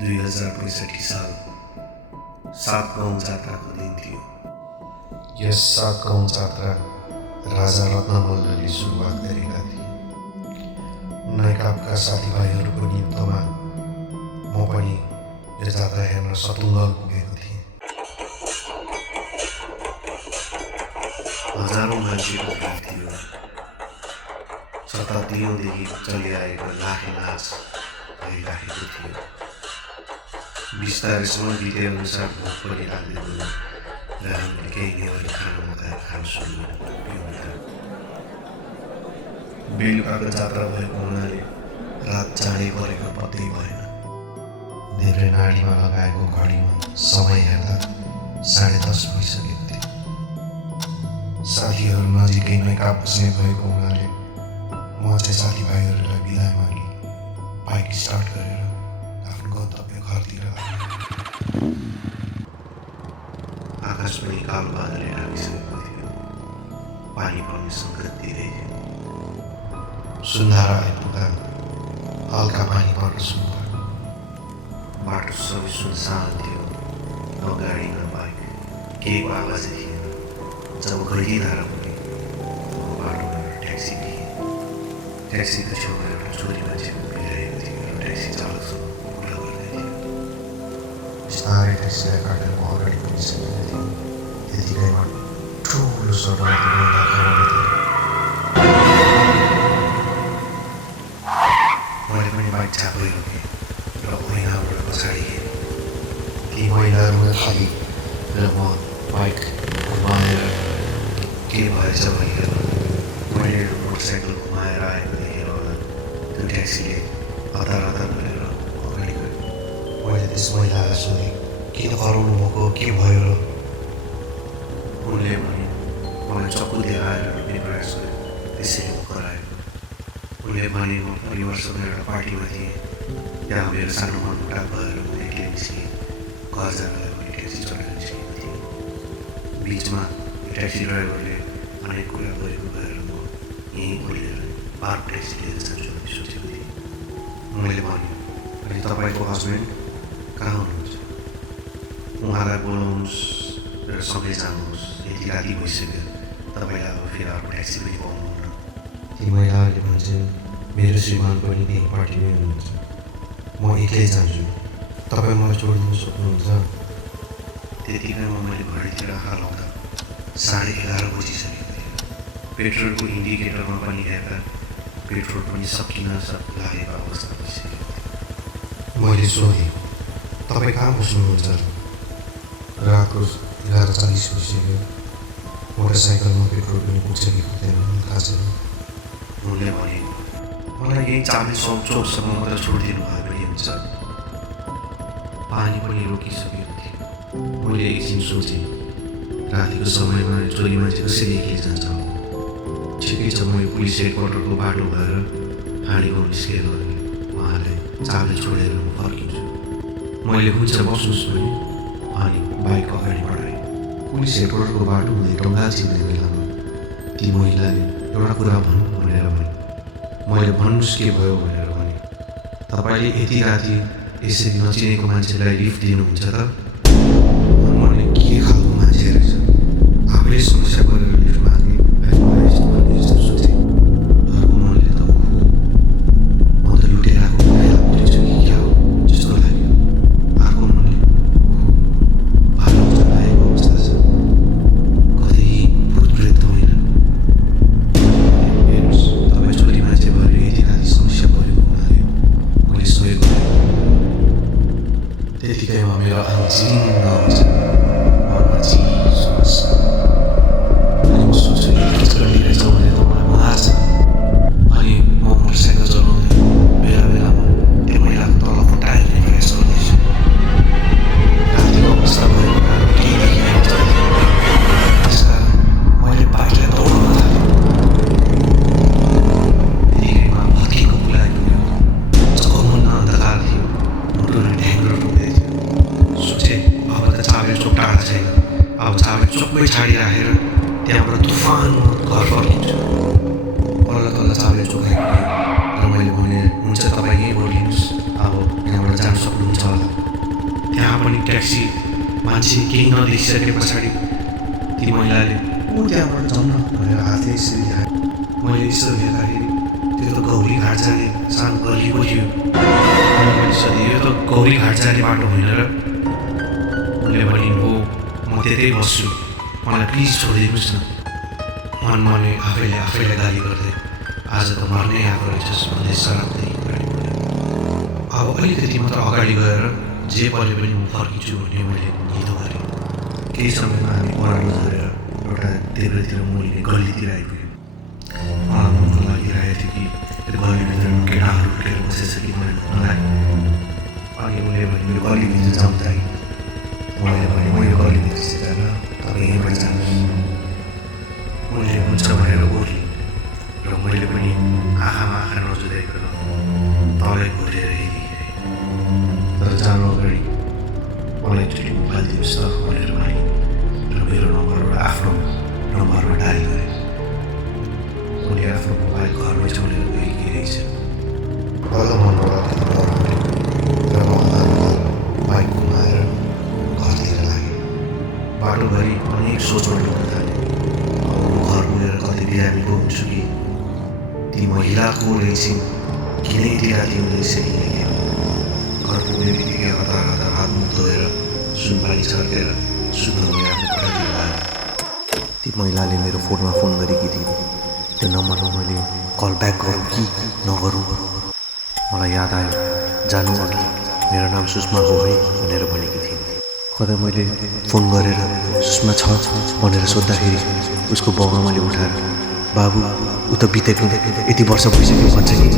2065 साल 7 गौँ जात्राको दिन थियो। यस 7 गौँ जात्रा राजा रत्नमल्लले सुरुवात गरेका थिए। नाइकापका साथीभाइहरूको निम्तमा म पनि यो जात्रा हेर्न सतुङ्गल पुगेको थिएँ। हजारौँ मान्छेको भिड थियो। शताब्दीयौँदेखि चलिआएको लाखे नाच भइराखेको थियो। बिस्तारै समय बिते अनुसार भोक पनि लाग्दै गयो र हामीले केही नेवारी खाना मगाएर खान सुरु गऱ्यौँ। बेलुकाको जात्रा भएको हुनाले रात चाँडै परेको पत्तै भएन। देब्रे नाडीमा लगाएको घडीमा समय हेर्दा 10:30 भइसकेको थियो। साथीहरू नजिकै नाइकाप बस्ने भएको हुनाले म चाहिँ साथीभाइहरूलाई बिदा मागी बाइक स्टार्ट गरेर आफ्नो गन्तव्य घरतिर लाग्यो। आकाश पनि कालो बादलले ढाकिसकेको थियो। पानी पर्ने सङ्केत दिँदै थियो। सुन्धारा आइपुग्दा हल्का पानी पर्न सुरु भयो। बाटो सबै सुनसान थियो। न गाडी न बाइक, केहीको आवाजै थिएन। जब गइदिँदा पुगे बाटोमा एउटा ट्याक्सी थिए। ट्याक्सीको छेउमा एउटा छोरी मान्छे उभिरहेको थियो र ट्याक्सी चालकसँग कुरा गर्दै थियो। बिस्तारै ट्याक्सीलाई काटेर म अगाडि बढिसकेको थिएँ। त्यतिकैमा ठुलो सडकमा मैला खराब थियो। मैले पनि बाइक चापै रोकेँ र ऐनाबाट पछाडि हेरेँ। ती महिलाहरूमा खाली र म बाइक घुमाएर के भएछ भनेर मैले मोटरसाइकल घुमाएर आएको देखेर होला त्यो ट्याक्सीले हतार हतार गरेर अगाडि गयो। मैले त्यस महिलालाई सोधेँ, किन कराउनु भएको, के भयो र? उनले भने मलाई चक्कु देखाएर रोक्ने प्रयास गर्यो, त्यसैले म करायो। उनले भने म परिवारसँग एउटा पार्टीमा थिएँ। त्यहाँ मेरो सानो मनमुटाव भएर म एक्लै निस्केँ। घर जानलाई पनि ट्याक्सी चढेर निस्केको थिएँ। बिचमा ट्याक्सी ड्राइभरले अनेक कुरा गरेको भएर म यहीँ खोलेर अर्को ट्याक्सी लिएर जान्छु भन्ने सोचेको थिएँ। मैले भने, अनि तपाईँको हस्बेन्ड कहाँ हुनुहुन्छ? उहाँलाई बोलाउनुहोस् र सँगै जानुहोस्। यति राति भइसक्यो, तपाईँलाई अब फेरि अर्को ट्याक्सी पनि पाउनुहुन्न। ती महिलाहरूले भन्छन्, मेरो श्रीमान पनि त्यही पार्टीमै हुनुहुन्छ। म एक्लै जान्छु, तपाईँ मलाई छोडिदिनु सक्नुहुन्छ? त्यतिकैमा मैले घडीतिर आँखा लाउँदा 11:30 बजिसकेको थियो। पेट्रोलको इन्डिकेटरमा पनि हेर्दा पेट्रोल पनि सकिन लागेको अवस्था भइसकेको थियो। मैले सोधेँ, तपाईँ कहाँ बस्नुहुन्छ? रातको 11:40 भइसक्यो। मोटरसाइकलमा पेट्रोल पनि पुग्छ कि पुग्दैन थाहा छैन। उनले भने, मलाई यहीँ चाबी चौकसम्म मात्र छोडिदिनु भयो भने हुन्छ। पानी पनि रोकिसकेको थियो। मैले एकछिन सोचेँ, रातिको समयमा चोरी मान्छे कसरी एक्लै जान्छ? ठिकै छ, म यो पुलिस हेडक्वार्टरको बाटो भएर हाँडीको निस्केर उहाँलाई चाबी छोडेर म फर्किन्छु। मैले हुन्छ बस्नुहोस् भने अनि बाइक अगाडि बढाएँ। पुलिस हेडक्वार्टरको बाटो हुँदै डङ्गा छिर्ने बेलामा ती महिलाले एउटा कुरा भन्नु भनेर भने। मैले भन्नुहोस् के भयो भनेर भने। तपाईँले यति राति यसरी नचिनेको मान्छेलाई लिफ्ट दिनुहुन्छ त? मैले के खालको मान्छे रहेछ, आफैले समस्या गरेर लिफ्ट माग्ने जस्तो सोचेँ। अर्को मनले त म त लुटेराको पुलिस कि क्या हो जस्तो लाग्यो। अर्को मनले भालो चलाएको अवस्था छ, कतै भूत प्रेत त होइन। हेर्नुहोस्, तपाईँ छोरी मान्छे भएर यति राति समस्या परेको हुनाले मैले सहयोग गरेँ। त्यतिकैमा मेरो आङ्सी पनि ट्याक्सी मान्छे केही नदेखिसके पछाडि ती महिलाले ऊ त्यहाँबाट जाउँ न भनेर हातले यसरी देखायो। मैले यसो हेर्दाखेरि त्यो त गौरी घाट जाने सानो गल्ली पो थियो। अनि मैले सोधेँ यो त गौरी घाट जाने बाटो होइन र? उनले भनिन् हो म त्यतै बस्छु, मलाई प्लिज छोडिदिनुहोस् न। मनमनै आफैलाई गाली गर्दै आज त मर्नै आएको रहेछस् भन्दै सराप्दै अगाडि बढेँ। अब अलिकति मात्र अगाडि गएर जे पले पनि म फर्किन्छु भन्ने मैले निधो गरेँ। केही समयमा हामी ओह्रालो झरेर एउटा देब्रेतिर मुनिने गल्लीतिर आइपुग्यौँ। मलाई मनको लागिरहेको थियो कि त्यो गल्लीभित्र केटाहरू उठेर बसेछ कि मैले मलाई। अनि उनले भने यो गल्लीभित्र जाउँ त। मैले भने म यो गल्लीभित्र चाहिँ जान, तपाईँ यहीँबाट जानुहोस्। उनले हुन्छ भनेर ओर्लिन् र मैले पनि आँखामा आँखा नजुदाइकन तलै घुरेर हेरिरहेँ। तर जानु अगाडि मलाई एकचोटि मोबाइल दिनुहोस् त भनेर भने र मेरो नम्बरबाट आफ्नो नम्बरमा डायल गरेँ। उनले आफ्नो मोबाइल घरमै छोडेर गएकी रहेछ। पहिलो मनबाट अलिकति डर उठ्यो र म बाइक घुमाएर घरतिर लागेँ। बाटोभरि अनेक सोचमा डुब्न थालेँ। अब म घर पुगेर कति बिरामीको हुन्छु कि ती महिलाको रहेछन्, किन यति राति हुँदैछ कि घर पुग्ने बित्तिकै हतार हतार हात मुख धोएर सुनपानी छर्केर सुत्न गएर आफ्नो कोठातिर लाग्यो। ती महिलाले मेरो फोनमा फोन गरेकी थिइन्। त्यो नम्बरमा मैले कल ब्याक गरौँ कि नगरौँ मलाई याद आयो। जानु अघि मेरो नाम सुषमा हो है भनेर भनेकी थिइन्। कतै मैले फोन गरेर सुषमा छ भनेर सोद्धाखेरि उसको बाउआमाले उठाएर बाबु ऊ त बितेको यति वर्ष भइसक्यो भन्छ कि